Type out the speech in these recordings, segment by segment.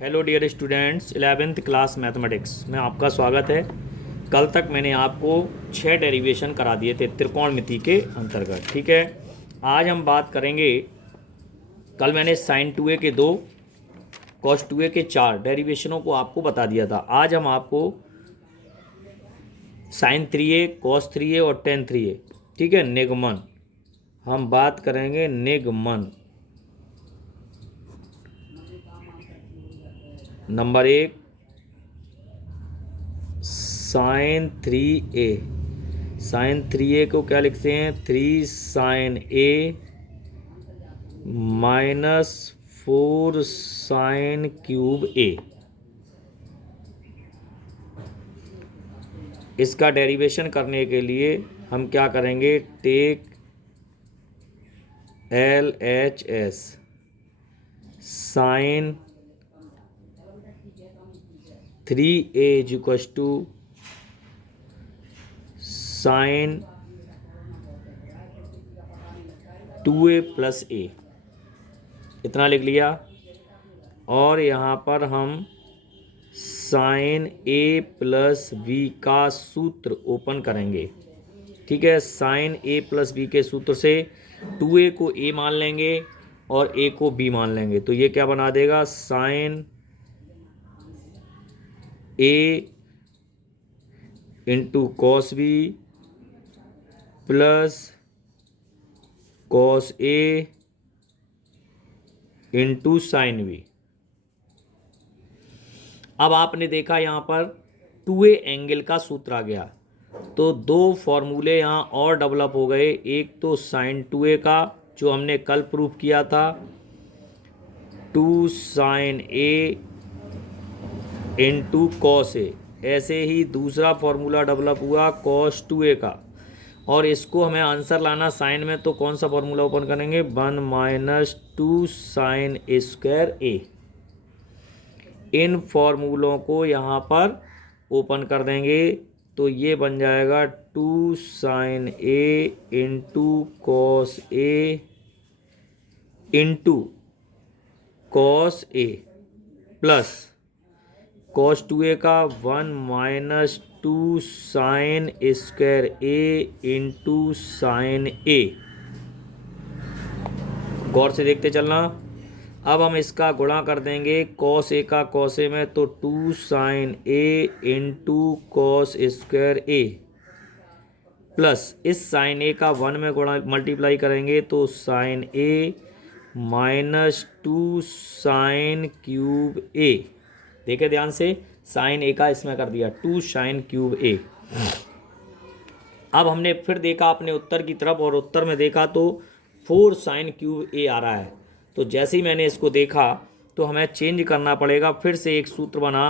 Hello dear students, 11th class mathematics में आपका स्वागत है। कल तक मैंने आपको 6 डेरिवेशन करा दिए थे त्रिकोणमिति के अंतर्गत। ठीक है, आज हम बात करेंगे। कल मैंने साइन 2a के 2, कॉस 2a के 4 डेरिवेशनों को आपको बता दिया था। आज हम आपको साइन 3a, कॉस 3a और टेन 3a, ठीक है, निगमन, हम बात करेंगे निगमन। Number 1, sign 3a। Sign 3a को क्या लिखते हैं? 3 sine a minus 4 sine cube a। इसका डेरिवेशन करने के लिए हम क्या करेंगे? Take L H S. Sine 3a is equals to sine 2a plus a, इतना लिख लिया। और यहाँ पर हम साइन a प्लस बी का सूत्र ओपन करेंगे। ठीक है, साइन a प्लस बी के सूत्र से 2a को a मान लेंगे और a को b मान लेंगे, तो ये क्या बना देगा? Sine a into cos B plus cos a into sine B. अब आपने देखा यहाँ पर 2a एंगल का सूत्र आ गया, तो दो फॉर्मूले यहाँ और डेवलप हो गए। एक तो साइन 2a का जो हमने कल प्रूफ किया था, 2 sign a into cos A. ऐसे ही दूसरा फॉर्मूला डेवलप हुआ कॉस 2a का, और इसको हमें आंसर लाना साइन में, तो कौन सा फॉर्मूला ओपन करेंगे? 1 माइनस 2 साइन स्क्वायर ए। इन फॉर्मूलों को यहाँ पर ओपन कर देंगे, तो ये बन जाएगा 2 sign A into cos A into cos A plus cos 2a का 1 माइनस 2 साइन स्क्वायर ए इंटू साइन ए। गौर से देखते चलना। अब हम इसका गुणा कर देंगे कॉस ए का कॉस ए में, तो 2 sign A into cos square A plus इस साइन ए का 1 में गुणा मल्टीप्लाई करेंगे, तो साइन ए माइनस 2 साइन क्यूब ए। देखे ध्यान से, साइन ए का इसमें कर दिया 2 साइन क्यूब ए। अब हमने फिर देखा अपने उत्तर की तरफ, और उत्तर में देखा तो 4 साइन क्यूब ए आ रहा है। तो जैसे ही मैंने इसको देखा तो हमें चेंज करना पड़ेगा। फिर से एक सूत्र बना,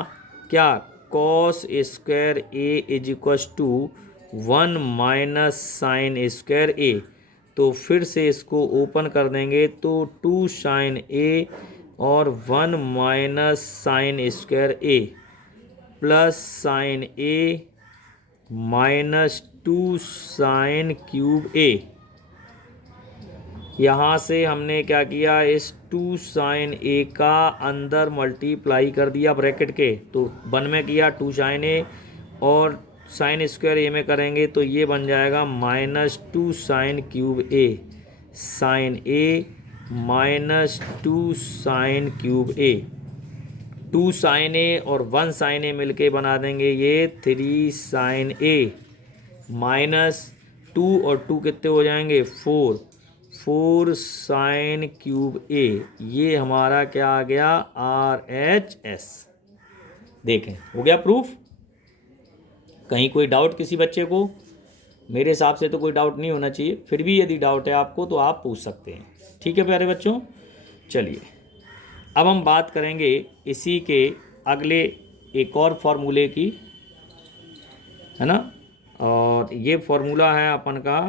क्या? Cos square A is equals to 1 minus sine square A. तो फिर से इसको ओपन कर देंगे, तो 2 साइन ए और 1 माइनस साइन स्क्वायर ए प्लस साइन ए माइनस 2 साइन क्यूब ए। यहाँ से हमने क्या किया? इस 2 साइन ए का अंदर मल्टीप्लाई कर दिया ब्रैकेट के, तो 1 में किया 2 साइन ए, और साइन स्क्वायर ए में करेंगे तो ये बन जाएगा माइनस 2 साइन क्यूब ए। साइन ए माइनस 2 साइन क्यूब ए। 2 साइन ए और 1 साइन ए मिलके बना देंगे ये 3 साइन ए माइनस 2 और 2 कितने हो जाएंगे? 4 साइन क्यूब ए। ये हमारा क्या आ गया? RHS। देखें, हो गया प्रूफ। कहीं कोई डाउट किसी बच्चे को? मेरे हिसाब से तो कोई डाउट नहीं होना चाहिए, फिर भी यदि डाउट है आपको तो आप पूछ सकते हैं। ठीक है प्यारे बच्चों, चलिए अब हम बात करेंगे इसी के अगले एक और फॉर्मूले की, है ना। और ये फॉर्मूला है अपन का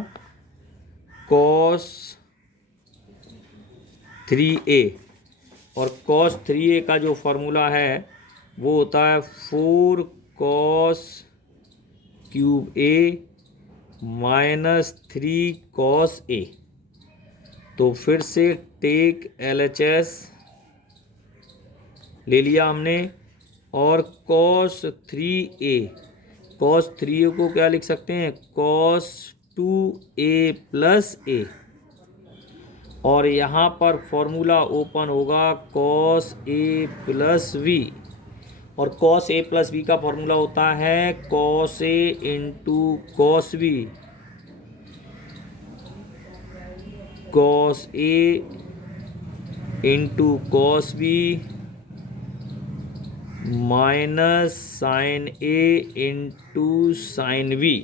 कॉस 3a, और कॉस 3a का जो फॉर्मूला है वो होता है 4 cos cube A minus 3 cos A. तो फिर से टेक LHS ले लिया हमने, और cos 3a, cos 3a को क्या लिख सकते हैं, cos 2a प्लस a, और यहाँ पर फॉर्मूला ओपन होगा cos a प्लस v, और cos a प्लस v का फॉर्मूला होता है cos a into cos v, cos a into cos b minus sine A into sine V.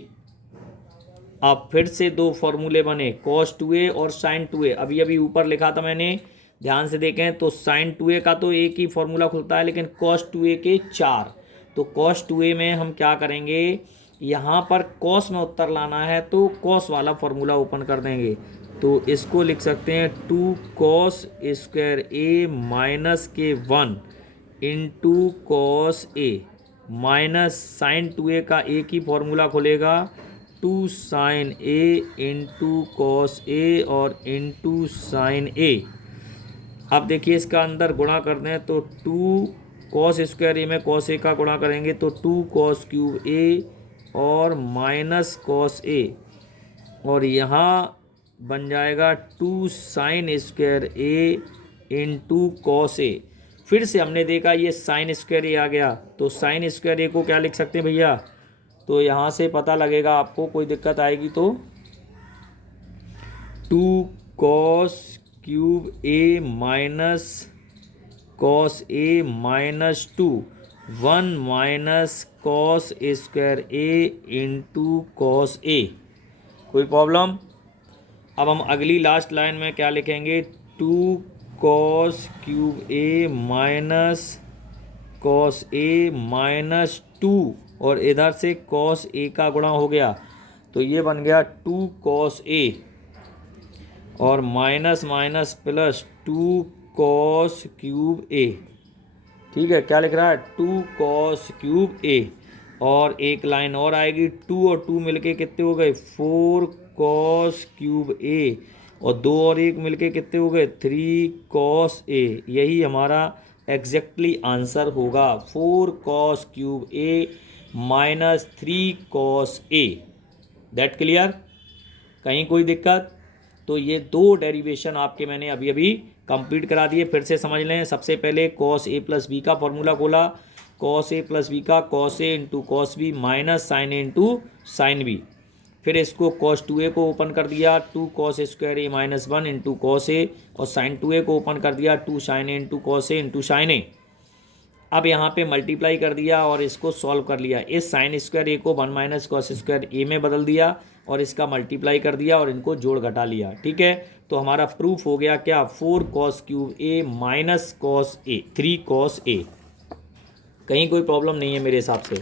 अब फिर से दो फॉर्मूले बने, cos 2a और sin 2a। अभी अभी ऊपर लिखा था मैंने, ध्यान से देखें तो sin 2a का तो एक ही फॉर्मूला खुलता है, लेकिन cos 2a के 4। तो cos 2a में हम क्या करेंगे, यहाँ पर cos में उत्तर लाना है तो cos वाला फॉर्मूला ओपन कर देंगे। तो इसको लिख सकते हैं 2 cos स्क्वायर a माइनस के 1 into cos A, minus sign 2a का एक ही फॉर्मूला खुलेगा 2 sign A into cos A और इंटू साइन ए। अब देखिए इसका अंदर गुणा करते हैं तो 2 कॉस स्क्वायर ए में कॉस ए का गुणा करेंगे तो 2 कॉस क्यूब ए और माइनस कॉस ए, और यहाँ बन जाएगा 2 sign square A into cos A. फिर से हमने देखा ये साइन स्क्वायर ए आ गया, तो साइन स्क्वायर ए को क्या लिख सकते हैं भैया, तो यहाँ से पता लगेगा आपको, कोई दिक्कत आएगी तो 2 cos cube A minus cos A minus 2 1 minus cos square A into cos A. कोई प्रॉब्लम। अब हम अगली लास्ट लाइन में क्या लिखेंगे, 2 cos cube A minus cos A minus 2, और इधर से कॉस ए का गुणा हो गया तो ये बन गया 2 कॉस ए, और minus minus plus 2 cos cube A. ठीक है, क्या लिख रहा है, 2 कॉस क्यूब ए, और एक लाइन और आएगी, 2 और 2 मिलके कितने हो गए, 4 कॉस क्यूब ए, और 2 और 1 मिलके कितने हो गए, 3 कॉस ए। यही हमारा एग्जैक्टली आंसर होगा, 4 cos cube A minus 3 cos A. That clear, कहीं कोई दिक्कत। तो ये दो डेरिवेशन आपके मैंने अभी अभी कंप्लीट करा दिए, फिर से समझ लें। सबसे पहले कॉस ए प्लस बी का फॉर्मूला खोला, कॉस ए प्लस बी का cos A into cos B minus sine A into sine B. फिर इसको cos 2a को ओपन कर दिया, 2 cos square A minus 1 into cos A, और sin 2a को ओपन कर दिया, 2 sin A into cos A into sign ए। अब यहाँ पे मल्टीप्लाई कर दिया और इसको सॉल्व कर लिया। इस साइन स्क्वायर ए को 1 माइनस कॉस स्क्वायर ए में बदल दिया और इसका मल्टीप्लाई कर दिया और इनको जोड़ घटा लिया। ठीक है, तो हमारा प्रूफ हो गया क्या, 4 cos cube A minus cos A 3 cos A. कहीं कोई प्रॉब्लम नहीं है मेरे हिसाब से।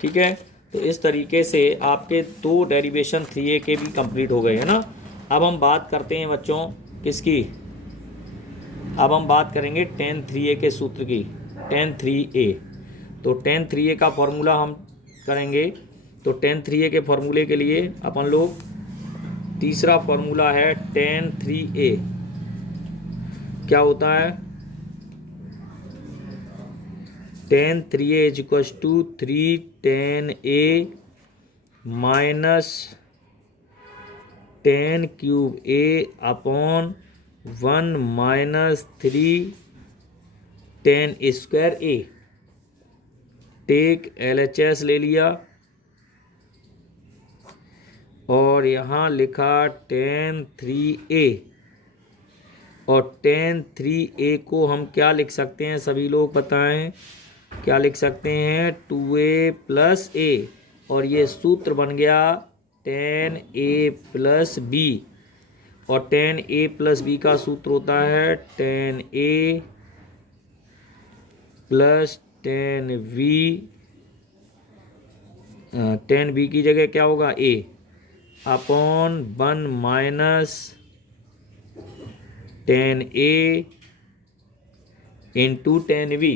ठीक है, तो इस तरीके से आपके दो डेरिवेशन 3a के भी कंप्लीट हो गए हैं ना। अब हम बात करते हैं बच्चों किसकी, अब हम बात करेंगे tan 3a के सूत्र की, tan 3a। तो tan 3a का फॉर्मूला हम करेंगे, तो tan 3a के फॉर्मूले के लिए अपन लोग तीसरा फॉर्मूला है tan 3a, क्या होता है, tan 3a is equal to 3 tan a minus tan cube a upon 1 minus 3 tan square a। Take LHS ले लिया और यहाँ लिखा tan 3a, और tan 3a को हम क्या लिख सकते हैं, सभी लोग बताएं क्या लिख सकते हैं, 2a प्लस a, और ये सूत्र बन गया tan a प्लस b, और tan a प्लस b का सूत्र होता है tan a plus tan v, tan b की जगह क्या होगा a upon 1 minus tan a into tan v।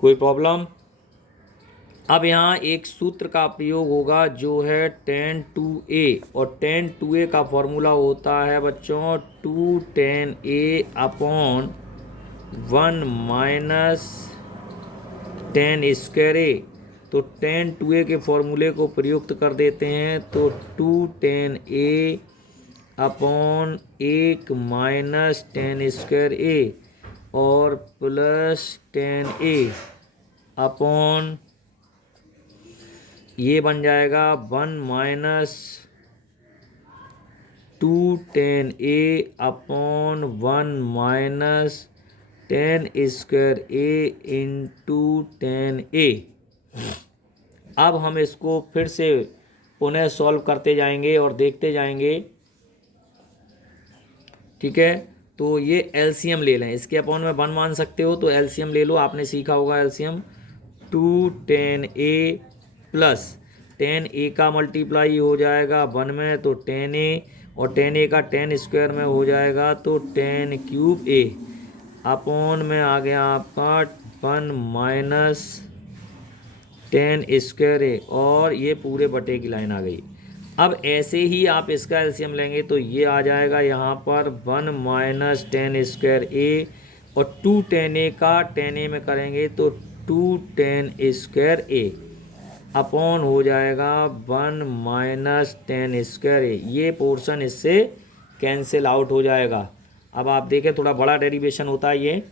कोई प्रॉब्लम। अब यहाँ एक सूत्र का प्रयोग होगा जो है tan 2a, और tan 2a का फॉर्मूला होता है बच्चों 2 tan a upon 1 minus tan square A, तो टेन 2a के फॉर्मूले को प्रयुक्त कर देते हैं, तो 2 टेन ए अपॉन 1 माइनस टेन स्क्वायर ए और प्लस टेन ए अपॉन ये बन जाएगा 1 माइनस 2 टेन ए अपॉन 1 माइनस टेन स्क्वायर ए इंटू टेन ए। अब हम इसको फिर से पुनः सॉल्व करते जाएंगे और देखते जाएंगे, ठीक है। तो ये एलसीएम ले लें, इसके अपॉन में 1 मान सकते हो, तो एलसीएम ले लो, आपने सीखा होगा एलसीएम। 2 टेन ए प्लस टेन ए का मल्टीप्लाई हो जाएगा 1 में, तो टेन ए, और टेन ए का टेन स्क्वायर में हो जाएगा तो टेन क्यूब ए अपॉन में आ गया आपका 1 माइनस टेन स्क्वायर ए, और ये पूरे बटे की लाइन आ गई। अब ऐसे ही आप इसका एलसीएम लेंगे तो ये आ जाएगा यहाँ पर 1 माइनस टेन स्क्वायर ए, और 2 टेन ए का टेन ए में करेंगे तो 2 टेन स्क्वायर ए अपॉन हो जाएगा 1 माइनस टेन स्क्वायर ए। ये पोर्शन इससे कैंसिल आउट हो जाएगा। अब आप देखें, थोड़ा बड़ा डेरिवेशन होता है ये।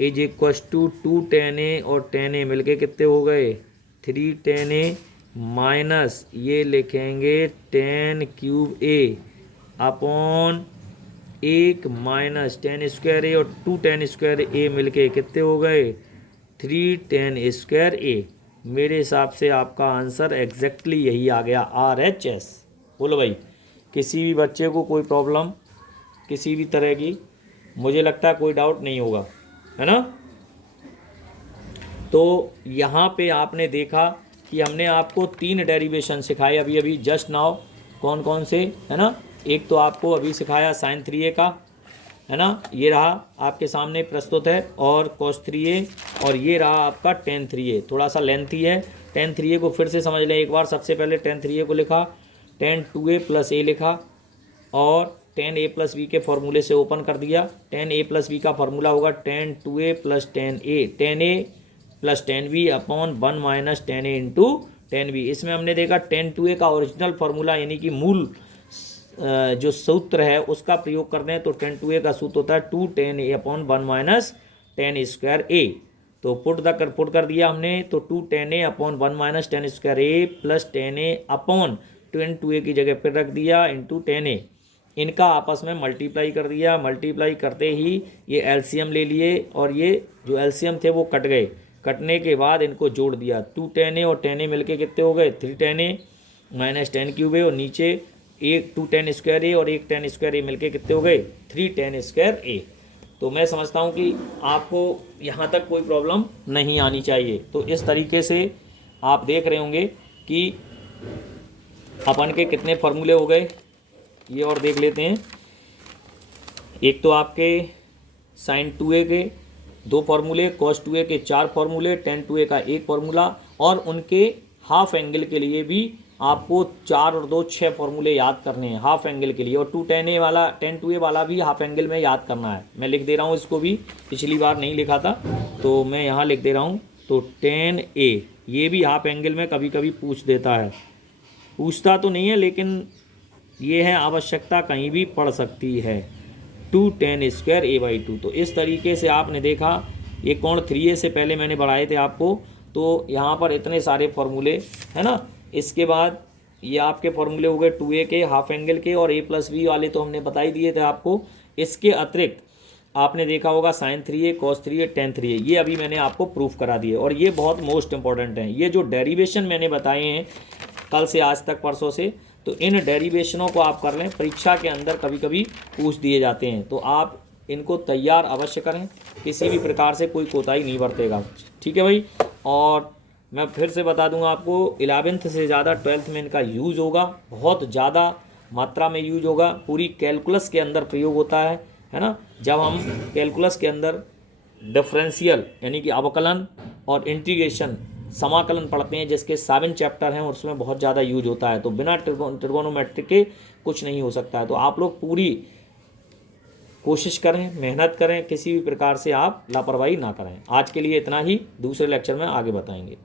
इज इक्व टू 2 टेन ए और टेन ए मिल के कितने हो गए 3 टेन ए माइनस ये लिखेंगे 10 क्यूब ए अपॉन 1 माइनस टेन स्क्वायर ए और 2 टेन स्क्वायर ए मिल के कितने हो गए 3 टेन स्क्वायर ए। मेरे हिसाब से आपका आंसर एग्जैक्टली यही आ गया, RHS। बोलो भाई, किसी भी बच्चे को कोई प्रॉब्लम किसी भी तरह की, मुझे लगता है कोई डाउट नहीं होगा, है ना। तो यहाँ पे आपने देखा कि हमने आपको 3 डेरिवेशन सिखाए अभी अभी जस्ट नाउ। कौन कौन से, है ना। एक तो आपको अभी सिखाया sin 3a का, है ना, ये रहा आपके सामने प्रस्तुत है, और cos 3a, और ये रहा आपका tan 3a। थोड़ा सा लेंथी है, tan 3a को फिर से समझ लें एक बार। सबसे पहले tan 3a को लिखा, tan 2a प्लस ए लिखा, और tan a प्लस बी के फॉर्मूले से ओपन कर दिया। tan a प्लस बी का फॉर्मूला होगा tan 2a plus tan a plus tan b upon 1 minus tan a into tan b। इसमें हमने देखा tan 2a का ओरिजिनल फार्मूला यानी कि मूल जो सूत्र है उसका प्रयोग करते हैं, तो tan 2a का सूत्र होता है 2 tan a upon 1 minus tan square a। तो पुट कर दिया हमने, तो 2 tan a upon 1 minus tan square a plus tan a upon tan 2a की जगह पर रख दिया इंटू tan a। इनका आपस में मल्टीप्लाई कर दिया। मल्टीप्लाई करते ही ये एलसीएम ले लिए, और ये जो एलसीएम थे वो कट गए। कटने के बाद इनको जोड़ दिया, 2 tan a और tan a मिलके कितने हो गए 3 tan a minus tan cube a, और नीचे 2 tan स्क्वायर a और 1 tan स्क्वायर a मिलके कितने हो गए 3 tan स्क्वायर a। तो मैं समझता हूँ कि आपको यहाँ तक कोई प्रॉब्लम नहीं आनी चाहिए। तो इस तरीके से आप देख रहे होंगे कि अपन के कितने फार्मूले हो गए, ये और देख लेते हैं। एक तो आपके sin 2a के 2 फार्मूले, cos 2a के 4 फार्मूले, tan 2a का 1 फार्मूला, और उनके हाफ एंगल के लिए भी आपको 4 और 2 6 फार्मूले याद करने हैं हाफ एंगल के लिए। और 2 tan 2a वाला भी हाफ एंगल में याद करना है। मैं लिख दे रहा हूँ इसको भी, पिछली बार नहीं लिखा था तो मैं यहाँ लिख दे रहा हूँ। तो tan a ये भी हाफ एंगल में कभी कभी पूछ देता है, पूछता तो नहीं है लेकिन ये है आवश्यकता, कहीं भी पढ़ सकती है। 2 tan स्क्वायर a/2। तो इस तरीके से आपने देखा, ये कोण 3a से पहले मैंने बढ़ाए थे आपको, तो यहाँ पर इतने सारे फार्मूले, है ना। इसके बाद ये आपके फार्मूले हो गए 2a के हाफ एंगल के, और a प्लस बी वाले तो हमने बता ही दिए थे आपको। इसके अतिरिक्त आपने देखा होगा sin 3a, cos 3a, tan 3a, ये अभी मैंने आपको प्रूफ करा दिए, और ये बहुत मोस्ट इंपॉर्टेंट हैं। ये जो डेरिवेशन मैंने बताए हैं कल से आज तक, परसों से, तो इन डेरिवेशनों को आप कर लें, परीक्षा के अंदर कभी कभी पूछ दिए जाते हैं, तो आप इनको तैयार अवश्य करें, किसी भी प्रकार से कोई कोताही नहीं बरतेगा, ठीक है भाई। और मैं फिर से बता दूंगा आपको, 11th से ज़्यादा 12th में इनका यूज़ होगा, बहुत ज़्यादा मात्रा में यूज होगा। पूरी कैलकुलस के अंदर प्रयोग होता है ना। जब हम कैलकुलस के अंदर डिफरेंशियल यानी कि अवकलन और इंटीग्रेशन समाकलन पढ़ते हैं, जिसके 7 चैप्टर हैं, और उसमें बहुत ज़्यादा यूज होता है। तो बिना ट्रिगोनोमेट्री के कुछ नहीं हो सकता है। तो आप लोग पूरी कोशिश करें, मेहनत करें, किसी भी प्रकार से आप लापरवाही ना करें। आज के लिए इतना ही, दूसरे लेक्चर में आगे बताएंगे।